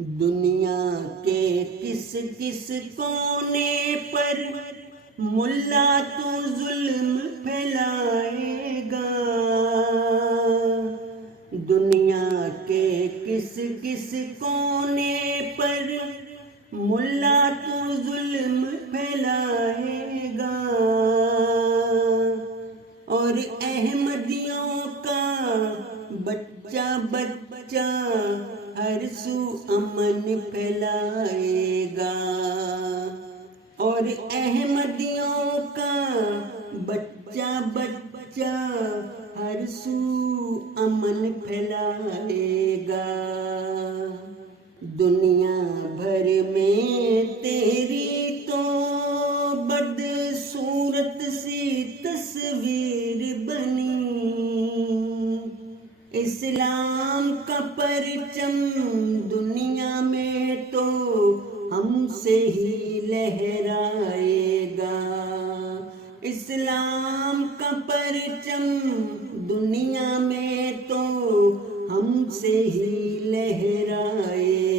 دنیا کے کس کس کونے پر ملا تو ظلم پھیلائے گا، دنیا کے کس کس کونے پر ملا تو ظلم پھیلائے گا، اور احمدیوں کا بچہ بچہ ہر سو امن پھیلائے گا، اور احمدیوں کا بچہ بچہ ہر سو امن پھیلائے گا۔ دنیا بھر میں تیری تو بدصورت سی تصویر بنی، اسلام کا پرچم دنیا میں تو ہم سے ہی لہرائے گا، اسلام کا پرچم دنیا میں تو ہم سے ہی لہرائے